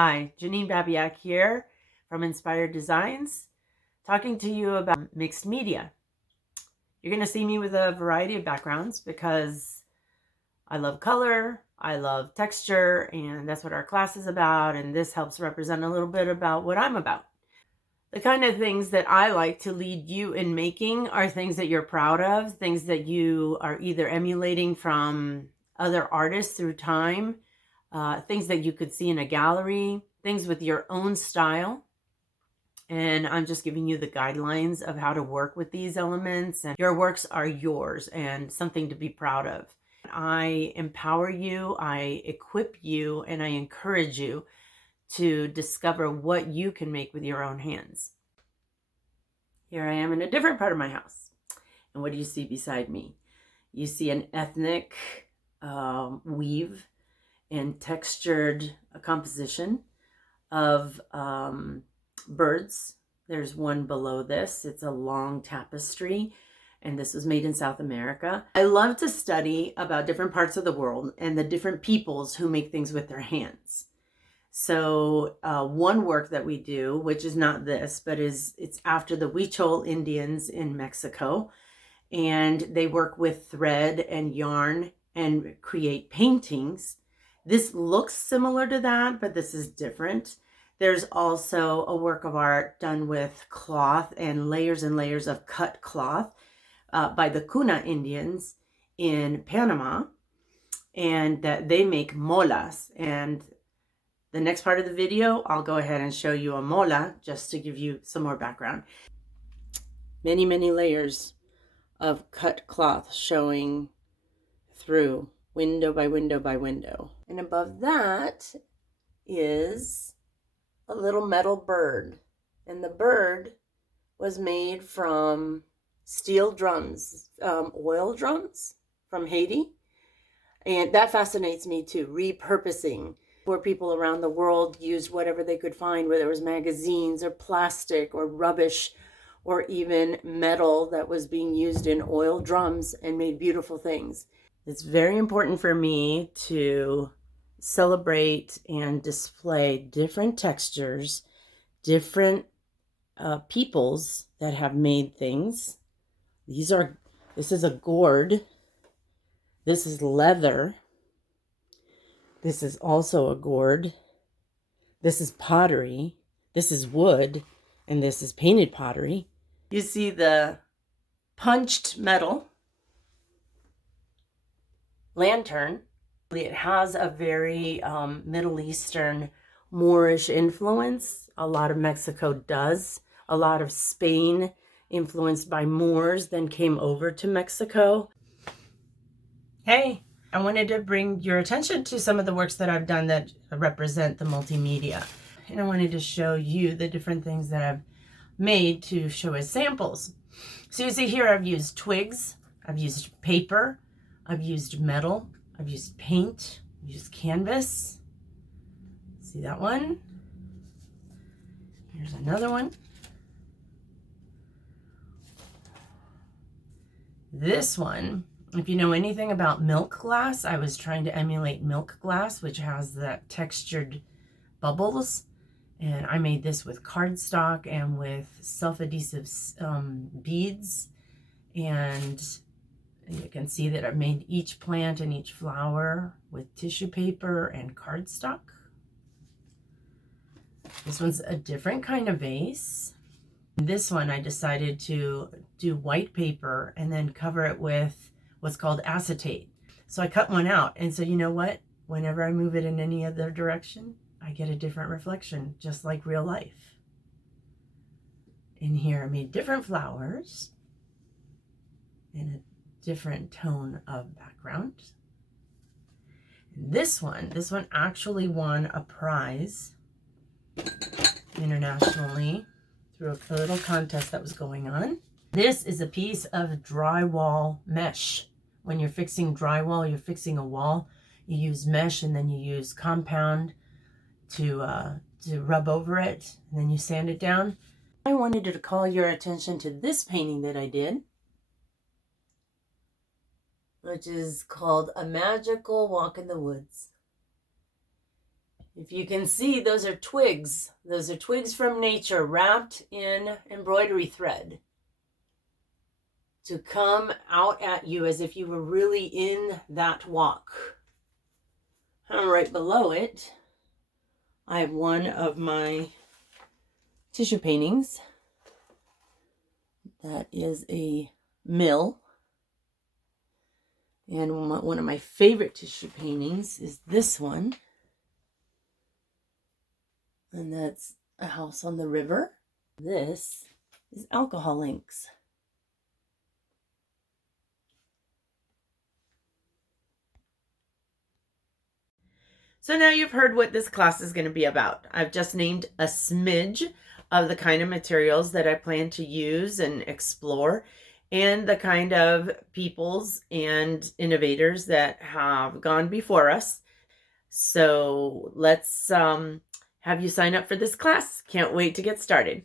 Hi, Janine Babiak here from Media Dezignz, talking to you about mixed media. You're going to see me with a variety of backgrounds because I love color, I love texture, and that's what our class is about, and this helps represent a little bit about what I'm about. The kind of things that I like to lead you in making are things that you're proud of, things that you are either emulating from other artists through time, things that you could see in a gallery, things with your own style. And I'm just giving you the guidelines of how to work with these elements, and your works are yours and something to be proud of. I empower you, I equip you, and I encourage you to discover what you can make with your own hands. Here I am in a different part of my house. And what do you see beside me? You see an ethnic weave and textured composition of birds. There's one below this. It's a long tapestry, and this was made in South America. I love to study about different parts of the world and the different peoples who make things with their hands. So one work that we do, which is not this, but it's after the Huichol Indians in Mexico, and they work with thread and yarn and create paintings. This looks similar to that, but this is different. There's also a work of art done with cloth and layers of cut cloth by the Cuna Indians in Panama, and that they make molas. And the next part of the video, I'll go ahead and show you a mola just to give you some more background. Many, many layers of cut cloth showing through window by window by window. And above that is a little metal bird. And the bird was made from steel drums, oil drums from Haiti. And that fascinates me too, repurposing, where people around the world used whatever they could find, whether it was magazines or plastic or rubbish or even metal that was being used in oil drums, and made beautiful things. It's very important for me to celebrate and display different textures, different peoples that have made things. This is a gourd. This is leather. This is also a gourd. This is pottery. This is wood. And this is painted pottery. You see the punched metal lantern. It has a very Middle Eastern Moorish influence. A lot of Mexico does. A lot of Spain, influenced by Moors, then came over to Mexico. Hey, I wanted to bring your attention to some of the works that I've done that represent the multimedia. And I wanted to show you the different things that I've made to show as samples. So you see here I've used twigs, I've used paper, I've used metal, I've used paint, I've used canvas. See that one? Here's another one. This one, if you know anything about milk glass, I was trying to emulate milk glass, which has the textured bubbles. And I made this with cardstock and with self-adhesive beads. And you can see that I've made each plant and each flower with tissue paper and cardstock. This one's a different kind of vase. This one I decided to do white paper and then cover it with what's called acetate. So I cut one out, and so you know what? Whenever I move it in any other direction, I get a different reflection, just like real life. In here I made different flowers in a different tone of background. And this one actually won a prize internationally through a little contest that was going on. This is a piece of drywall mesh. When you're fixing drywall, you're fixing a wall, you use mesh and then you use compound to rub over it, and then you sand it down. I wanted to call your attention to this painting that I did, which is called A Magical Walk in the Woods. If you can see, those are twigs. Those are twigs from nature wrapped in embroidery thread to come out at you as if you were really in that walk. And right below it, I have one of my tissue paintings. That is a mill. And one of my favorite tissue paintings is this one. And that's a house on the river. This is alcohol inks. So now you've heard what this class is going to be about. I've just named a smidge of the kind of materials that I plan to use and explore, and the kind of peoples and innovators that have gone before us. So let's have you sign up for this class. Can't wait to get started.